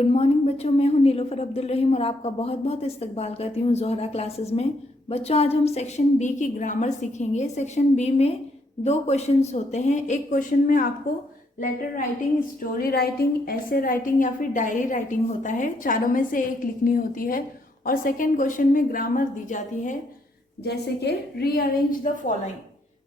Good morning बच्चों, मैं हूं नीलोफर अब्दुल रहीम और आपका बहुत बहुत इस्तकबाल करती हूं ज़ोहरा क्लासेस में। बच्चों, आज हम सेक्शन बी की ग्रामर सीखेंगे। सेक्शन बी में 2 क्वेश्चंस होते हैं। एक क्वेश्चन में आपको लेटर राइटिंग, स्टोरी राइटिंग, ऐसे राइटिंग या फिर डायरी राइटिंग होता है, चारों में से एक लिखनी होती है। और सेकेंड क्वेश्चन में ग्रामर दी जाती है, जैसे कि rearrange the following,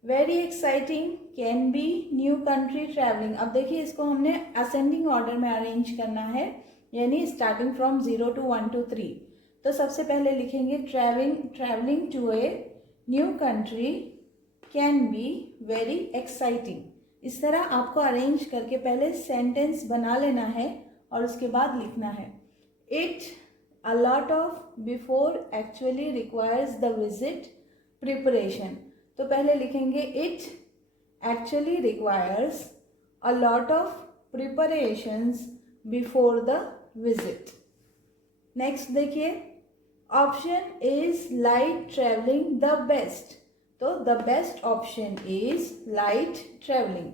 very exciting, can be, new country, travelling. अब देखिए, इसको हमने असेंडिंग ऑर्डर में अरेंज करना है, यानी स्टार्टिंग फ्रॉम 0 to 1 to 3। तो सबसे पहले लिखेंगे travelling to a new country, can be, very exciting. इस तरह आपको अरेंज करके पहले सेंटेंस बना लेना है और उसके बाद लिखना है। It a lot of before actually requires the visit preparation. तो पहले लिखेंगे it actually requires a lot of preparations before the visit. Next देखिए, option is light travelling the best, तो the best option is light travelling.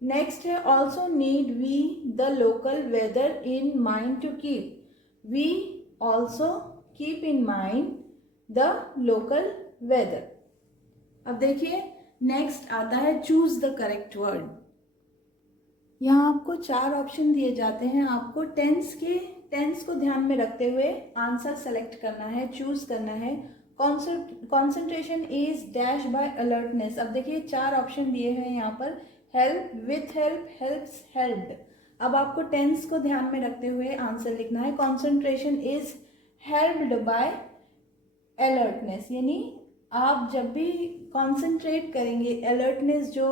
Next है, also need we the local weather in mind to keep, we also keep in mind the local weather. अब देखिए, next आता है choose the correct word. यहाँ आपको 4 option दिए जाते हैं। आपको टेंस को ध्यान में रखते हुए आंसर सेलेक्ट करना है, चूज करना है। Concentration is dash by alertness. अब देखिए, 4 ऑप्शन दिए हैं यहाँ पर, help, with help, helps, helped. अब आपको टेंस को ध्यान में रखते हुए आंसर लिखना है। Concentration is helped bye alertness, यानी आप जब भी कॉन्सेंट्रेट करेंगे, अलर्टनेस जो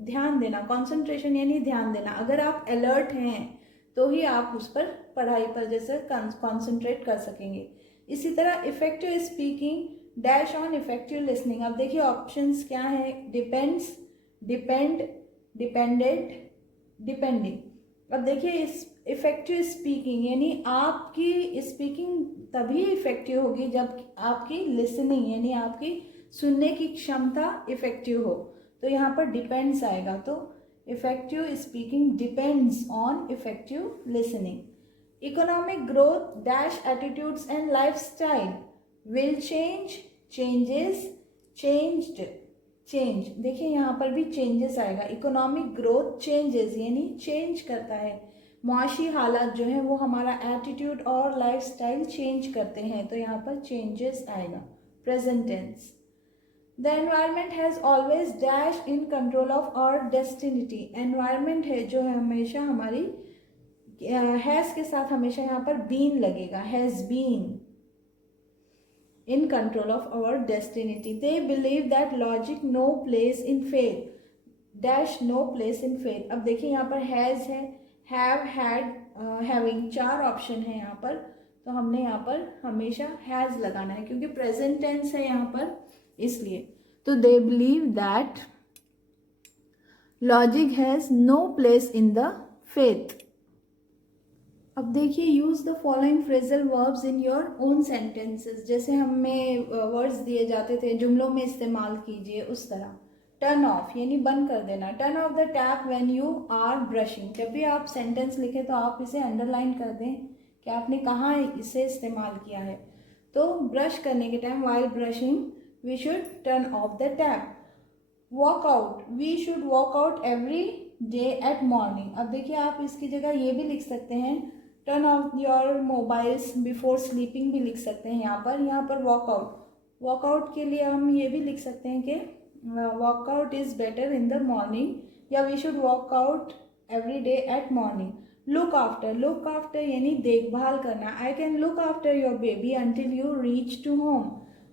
ध्यान देना, कॉन्सेंट्रेशन यानी ध्यान देना, अगर आप अलर्ट हैं तो ही आप उस पर पढ़ाई पर जैसे कॉन्सेंट्रेट कर सकेंगे। इसी तरह effective speaking dash on effective listening. अब देखिए ऑप्शंस क्या है, डिपेंड्स, डिपेंड, डिपेंडेंट, डिपेंडिंग। अब देखिए, इस इफेक्टिव स्पीकिंग यानी आपकी स्पीकिंग तभी इफेक्टिव होगी जब आपकी लिसनिंग यानी आपकी सुनने की क्षमता इफेक्टिव हो। तो यहाँ पर डिपेंड्स आएगा, तो effective speaking depends on effective listening. Economic growth dash attitudes and lifestyle will change, changes, changed, change. देखिए यहाँ पर भी चेंजेस आएगा। इकोनॉमिक ग्रोथ चेंजेस यानी चेंज करता है, मुआशी हालात जो है वो हमारा एटीट्यूड और लाइफस्टाइल चेंज करते हैं, तो यहाँ पर चेंजेस आएगा। Present tense, the environment has always dash in control of our destiny. Environment है जो है हमेशा हमारी, हैज के साथ हमेशा यहाँ पर बीन लगेगा, has been in control of our destiny. They believe that logic no place in faith dash no place in faith। अब देखिए यहाँ पर has है, have, had, having, 4 ऑप्शन है यहाँ पर, तो हमने यहाँ पर हमेशा has लगाना है क्योंकि प्रेजेंट टेंस है यहाँ पर, इसलिए। तो they believe that logic has no place in the faith। अब देखिए, use the following phrasal verbs in your own sentences. जैसे हमें वर्ड्स दिए जाते थे, जुमलों में इस्तेमाल कीजिए उस तरह। टर्न ऑफ यानी बंद कर देना, turn off the tap when you are brushing. जब भी आप सेंटेंस लिखें तो आप इसे अंडरलाइन कर दें कि आपने कहाँ इसे इस्तेमाल किया है। तो ब्रश करने के time, while brushing we should turn off the tap. Walk out, we should walk out every day at morning. अब देखिए, आप इसकी जगह ये भी लिख सकते हैं, turn off your mobiles before sleeping भी लिख सकते हैं यहाँ पर वॉकआउट, वॉकआउट के लिए हम ये भी लिख सकते हैं कि walkout is better in the morning, या we should walk out every day at morning. Look after, look after यानी देखभाल करना, I can look after your baby until you reach to home.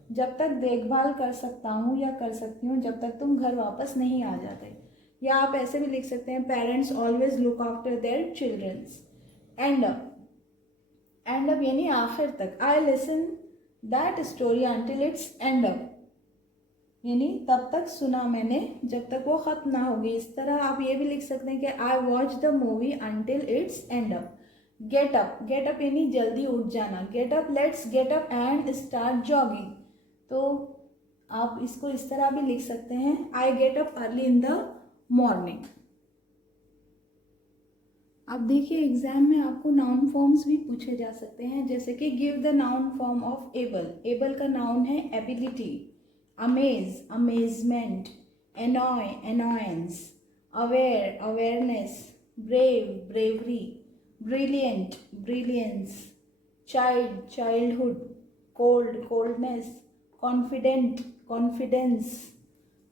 जब तक देखभाल कर सकता हूँ या कर सकती हूँ जब तक तुम घर वापस नहीं आ जाते। या आप ऐसे भी लिख सकते हैं, parents always look after their childrens. End up, end up यानी आखिर तक, I listen that story until its end up, यानी तब तक सुना मैंने जब तक वो खत्म ना होगी। इस तरह आप ये भी लिख सकते हैं कि I watch the movie until its end up. Get up, get up यानी जल्दी उठ जाना, get up, let's get up and start jogging. तो आप इसको इस तरह भी लिख सकते हैं, I get up early in the morning. अब देखिए एग्जाम में आपको नाउन फॉर्म्स भी पूछे जा सकते हैं, जैसे कि give the noun form of able. Able का नाउन है ability, amaze amazement, annoy annoyance, aware awareness, brave bravery, brilliant brilliance, child childhood, cold coldness, confident confidence,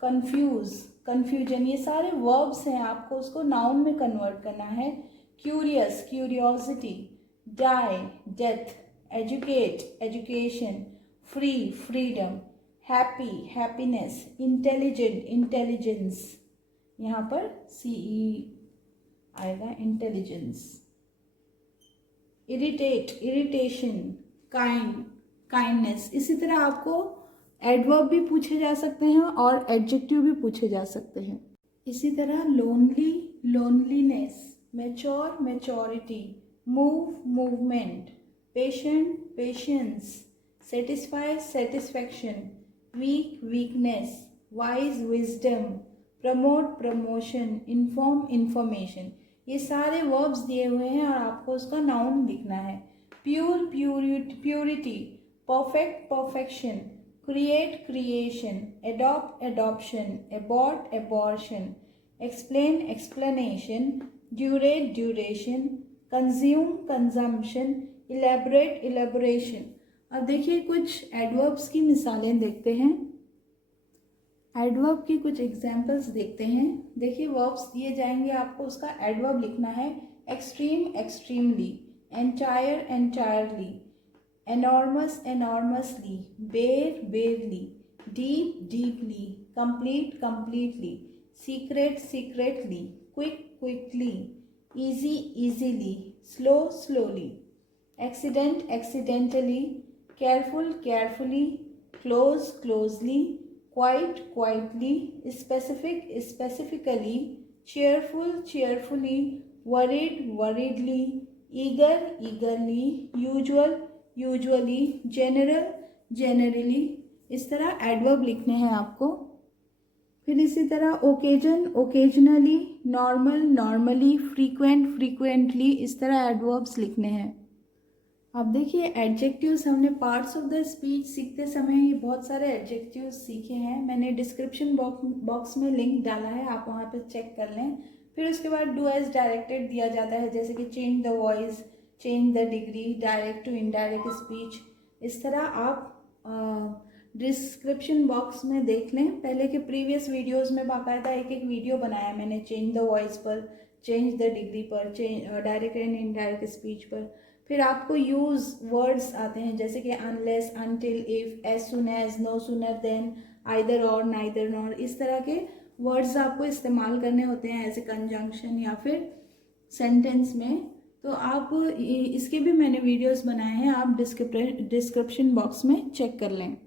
confuse confusion. ये सारे वर्ब्स हैं, आपको उसको नाउन में कन्वर्ट करना है। Curious curiosity, die death, educate education, free freedom, happy happiness, intelligent intelligence, यहाँ पर CE आएगा intelligence. Irritate irritation, kind kindness. इसी तरह आपको एडवर्ब भी पूछे जा सकते हैं और एडजेक्टिव भी पूछे जा सकते हैं। इसी तरह lonely loneliness, mature maturity, move movement, patient patience, satisfy satisfaction, weak weakness, wise wisdom, promote promotion, inform information. ये सारे वर्ब्स दिए हुए हैं और आपको उसका नाउन लिखना है। Pure purity, perfect perfection, create creation, adopt adoption, abort abortion, explain explanation, durate duration, consume consumption, elaborate elaboration। अब देखिए कुछ एडवर्ब्स की मिसालें देखते हैं। एडवर्ब की कुछ एग्जाम्पल्स देखते हैं। देखिए वर्ब्स दिए जाएंगे, आपको उसका एडवर्ब लिखना है। Extreme extremely, entire entirely, enormous enormously, bare barely, deep deeply, complete completely, secret secretly, quick quickly, easy easily, slow slowly, accident accidentally, careful carefully, close closely, quite quietly, specific specifically, cheerful cheerfully, worried worriedly, eager eagerly, usual usually, general generally. इस तरह adverb लिखने हैं आपको। फिर इसी तरह occasion occasionally, normal normally, frequent frequently, इस तरह एडवर्ब्स लिखने हैं। अब देखिए एडजेक्टिव्स, हमने पार्ट्स ऑफ द स्पीच सीखते समय ही बहुत सारे एडजेक्टिव्स सीखे हैं। मैंने डिस्क्रिप्शन बॉक्स में लिंक डाला है, आप वहाँ पे चेक कर लें। फिर उसके बाद डू एज डायरेक्टेड दिया जाता है, जैसे कि change the voice, change the degree, direct to indirect speech. इस तरह आप डिस्क्रिप्शन बॉक्स में देख लें। पहले के प्रीवियस वीडियोस में बाकायदा एक एक वीडियो बनाया मैंने, चेंज द वॉइस पर, चेंज द डिग्री पर, डायरेक्ट एंड इनडायरेक्ट स्पीच पर। फिर आपको यूज़ वर्ड्स आते हैं, जैसे कि unless, until, if, as soon as, no sooner than, either or, neither nor. इस तरह के वर्ड्स आपको इस्तेमाल करने होते हैं एज ए कंजंक्शन या फिर सेंटेंस में। तो आप इसके भी मैंने वीडियोस बनाए हैं, आप डिस्क्रिप्शन बॉक्स में चेक कर लें।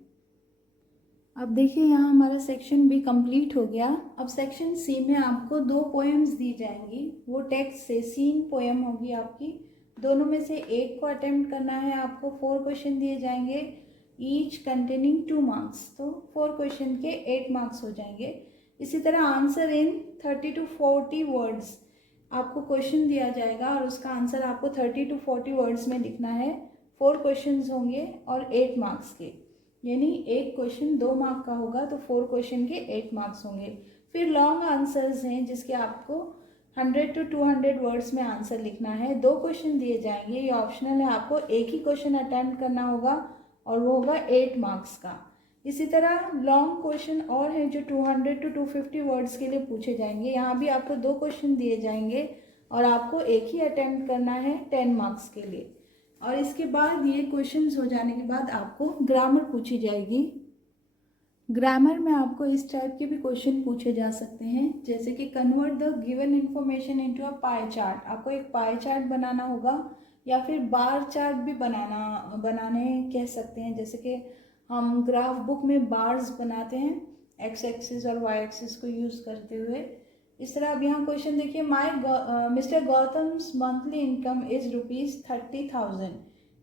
अब देखिए यहाँ हमारा सेक्शन बी कंप्लीट हो गया। अब सेक्शन सी में आपको 2 पोएम्स दी जाएंगी। वो टेक्स्ट से सीन पोएम होगी आपकी, दोनों में से एक को अटेम्प्ट करना है आपको। 4 क्वेश्चन दिए जाएंगे, ईच कंटेनिंग 2 मार्क्स, तो 4 क्वेश्चन के 8 मार्क्स हो जाएंगे। इसी तरह आंसर इन 30 to 40 वर्ड्स, आपको क्वेश्चन दिया जाएगा और उसका आंसर आपको 30 to 40 वर्ड्स में लिखना है। 4 क्वेश्चंस होंगे और 8 मार्क्स के, यानी एक क्वेश्चन 2 मार्क का होगा तो 4 क्वेश्चन के 8 मार्क्स होंगे। फिर लॉन्ग आंसर्स हैं जिसके आपको 100 to 200 वर्ड्स में आंसर लिखना है। 2 क्वेश्चन दिए जाएंगे, ये ऑप्शनल है, आपको एक ही क्वेश्चन अटेम्प्ट करना होगा और वो होगा 8 मार्क्स का। इसी तरह लॉन्ग क्वेश्चन और हैं जो 200 to 250 वर्ड्स के लिए पूछे जाएंगे। यहाँ भी आपको 2 क्वेश्चन दिए जाएंगे और आपको एक ही अटेम्प्ट करना है 10 मार्क्स के लिए। और इसके बाद ये क्वेश्चंस हो जाने के बाद आपको ग्रामर पूछी जाएगी। ग्रामर में आपको इस टाइप के भी क्वेश्चन पूछे जा सकते हैं, जैसे कि convert the given information into a pie chart. आपको एक पाई चार्ट बनाना होगा या फिर बार चार्ट भी बनाने कह सकते हैं, जैसे कि हम ग्राफ बुक में बार्स बनाते हैं एक्स एक्सिस और वाई एक्सिस को यूज़ करते हुए। इस तरह अब यहाँ क्वेश्चन देखिए, mister Gautam's monthly income is ₹30,000।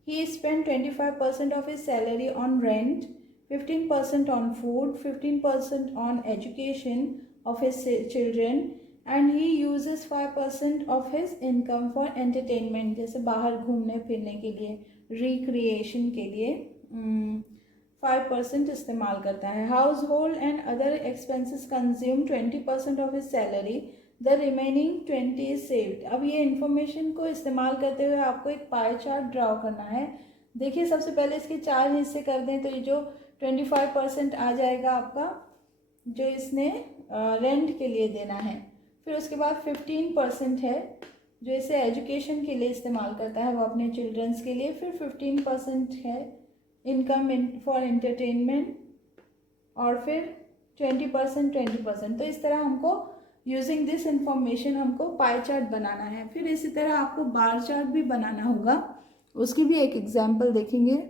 He spend 25% of his salary on rent, 15% on food, 15% on education of his children and he uses 5% of his income for entertainment, जैसे बाहर घूमने फिरने के लिए, रिक्रिएशन के लिए 5% इस्तेमाल करता है। House hold and other expenses consume 20% of his salary, the remaining 20 is saved. अब ये इन्फॉर्मेशन को इस्तेमाल करते हुए आपको एक पाई चार्ट ड्रॉ करना है। देखिए सबसे पहले इसके 4 हिस्से कर दें तो ये जो 25% आ जाएगा आपका, जो इसने रेंट के लिए देना है। फिर उसके बाद 15% है जो इसे एजुकेशन के लिए इस्तेमाल करता है, वो अपने चिल्ड्रंस के लिए। फिर 15% है इनकम फॉर एंटरटेनमेंट, और फिर 20%। तो इस तरह हमको यूजिंग दिस इंफॉर्मेशन हमको पाई चार्ट बनाना है। फिर इसी तरह आपको बार चार्ट भी बनाना होगा, उसकी भी एक एग्जाम्पल देखेंगे।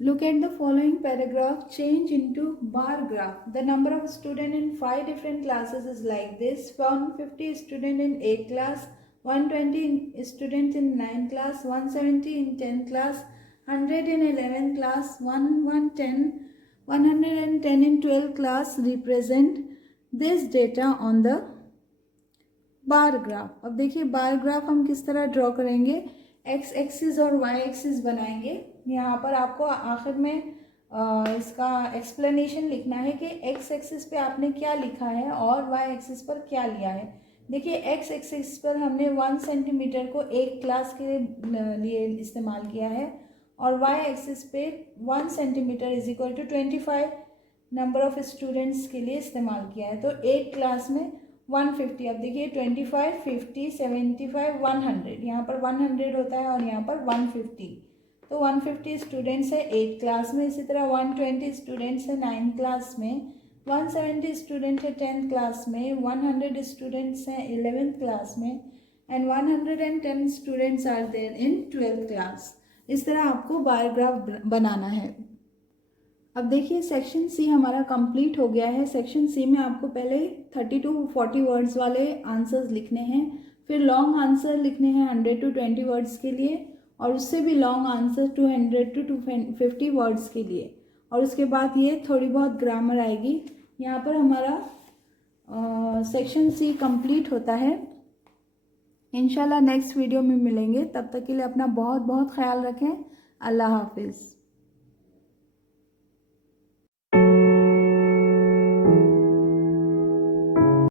Look at the following paragraph, change into bar graph. The number of students in 5 different classes is like this: 150 students in 8 class, 120 students in 9 class, 170 in 10 class, 100 in 11 class, 110 in 12 class. Represent this data on the bar graph. अब देखिए bar graph हम किस तरह draw करेंगे, x axis और Y axis बनाएंगे। यहाँ पर आपको आखिर में इसका एक्सप्लेनेशन लिखना है कि एक्स एक्सिस पे आपने क्या लिखा है और वाई एक्सिस पर क्या लिया है। देखिए एक्स एक्सिस पर हमने 1 सेंटीमीटर को 1 क्लास के लिए इस्तेमाल किया है, और वाई एक्सिस पे 1 centimetre is equal to 25 number of students के लिए इस्तेमाल किया है। तो 8 क्लास में 150। अब देखिए 25, 50, 75, 100, यहाँ पर 100 होता है और यहाँ पर 150। तो 150 स्टूडेंट्स है 8 क्लास में। इसी तरह 120 स्टूडेंट्स है 9 क्लास में, 170 स्टूडेंट है 10th क्लास में, 100 स्टूडेंट्स हैं 11th क्लास में, and 110 students are there in 12th class. इस तरह आपको बार ग्राफ बनाना है। अब देखिए सेक्शन सी हमारा कंप्लीट हो गया है। सेक्शन सी में आपको पहले 30 to 40 वर्ड्स वाले आंसर्स लिखने हैं, फिर लॉन्ग आंसर लिखने हैं 100 to 20 वर्ड्स के लिए, और उससे भी लॉन्ग आंसर 200 to 250 वर्ड्स के लिए, और उसके बाद ये थोड़ी बहुत ग्रामर आएगी। यहाँ पर हमारा सेक्शन सी कंप्लीट होता है। इंशाल्लाह नेक्स्ट वीडियो में मिलेंगे, तब तक के लिए अपना बहुत बहुत ख्याल रखें। अल्लाह हाफिज़।